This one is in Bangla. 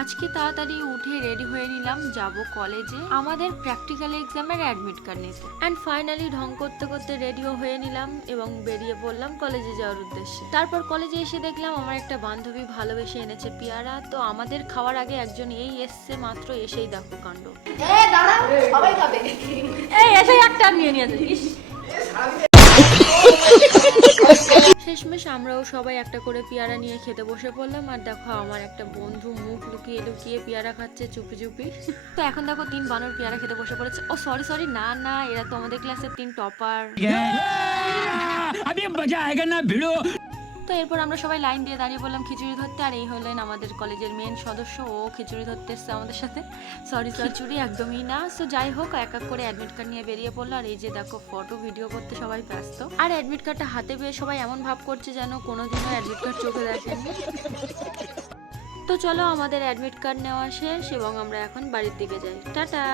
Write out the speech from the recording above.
আজকে তাড়াতাড়ি উঠে রেডি হয়ে নিলাম, যাব কলেজে আমাদের প্র্যাকটিক্যাল এক্সামের অ্যাডমিট কার্ড নিতে। অ্যান্ড ফাইনালি ঢং করতে করতে রেডিও হয়ে নিলাম এবং বেরিয়ে পড়লাম কলেজে যাওয়ার উদ্দেশ্যে। তারপর কলেজে এসে দেখলাম আমার একটা বান্ধবী ভালোবেসে এনেছে পেয়ারা। তো আমাদের খাওয়ার আগে একজন এই এসছে মাত্র, এসেই দেখো কাণ্ড। এসে একটা নিয়ে নিয়েছিস। শেষমেশ আমরাও সবাই একটা করে পেয়ারা নিয়ে খেতে বসে পড়লাম। আর দেখো আমার একটা বন্ধু মুখ লুকিয়ে লুকিয়ে পেয়ারা খাচ্ছে চুপি চুপি। তো এখন দেখো 3 বানর পেয়ারা খেতে বসে পড়েছে। ও সরি সরি, না না, এরা তো আমাদের ক্লাসের 3 টপার। তো এরপর আমরা সবাই লাইন দিয়ে দাঁড়িয়ে পড়লাম খিচুড়ি ধরতে। আর এই হলেন আমাদের কলেজের মেন সদস্য, ও খিচুড়ি ধরতে এসছে আমাদের সাথে। সরি খিচুড়ি একদমই না। সো যাই হোক, এক এক করে অ্যাডমিট কার্ড নিয়ে বেরিয়ে পড়লো। আর এই যে দেখো ফটো ভিডিও করতে সবাই ব্যস্ত। আর অ্যাডমিট কার্ডটা হাতে পেয়ে সবাই এমন ভাব করছে যেন কোনোদিনও অ্যাডমিট কার্ড চোখে দেখেনি। তো চলো, আমাদের অ্যাডমিট কার্ড নেওয়া শেষ এবং আমরা এখন বাড়ির দিকে যাই। টাটা।